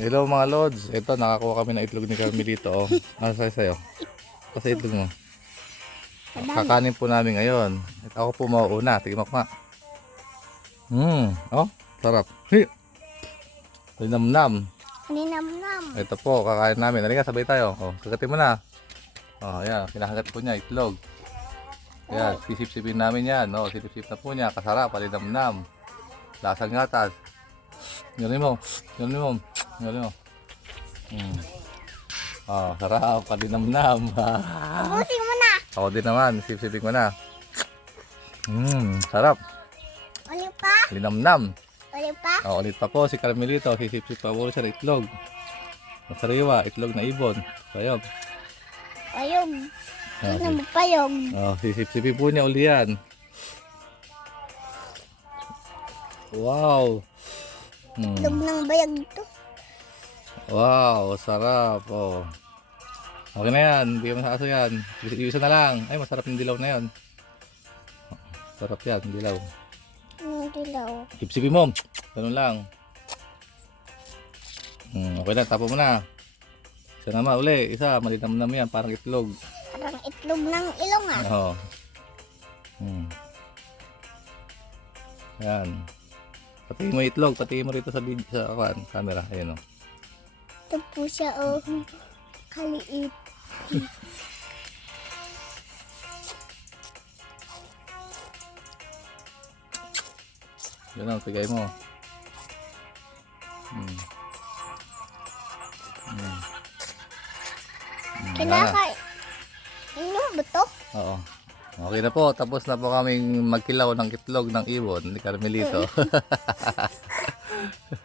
Hello mga Lods. Ito, nakakuha kami ng itlog ni Carmelito. Oh. Ano sa'yo? Kasi itlog mo. Kakanin po namin ngayon. At ako po mauuna. Tignan ko nga. Oh, sarap. Linamnam. Ninamnam. Ito po, kakain namin. Halika, sabay tayo. Oh, kagatin mo na. Oh, ayan. Pinahagat po niya, itlog. Ayan, sisip-sipin namin yan. Oh, sisip-sip na po niya. Kasarap, linamnam. Lasang gatas. Galing mo. Galing mo. Galing mo. Oh, sarap. Palinamnam. Ubusin mo na. Ako din naman. Sip-sipin ko na. Sarap. Ulit pa. Linamnam. Ulit pa. Oh, ulit pa po si Carmelito. Sisip-sip pa po siya ng itlog. Masariwa. Itlog na ibon. Sayog. Payog. Oh, Ano mo payog? oh, sisip-sipin po niya uli yan. Wow. Itlog ng bayag to. Wow, sarap. Oh. Okay na yan. Hindi mo aso yan. Isa na lang. Ay, masarap yung dilaw na yan. Sarap yan, dilaw. Dilaw. Sipsipin mo. Ganun lang. Okay na, tapo mo na. Isa naman, uli. Isa, malinamnam yan. Parang itlog. Parang itlog ng ilong ah. Oo. Yan. Patingin mo itlog. Patingin mo rito sa video, sa camera. Ayan o. Ito po siya oh. Kaliit. Yan o, tigay mo. Kinakain. Ano ba to? Oo. Okay na po. Tapos na po kaming magkilaw ng itlog ng ibon ni Carmelito.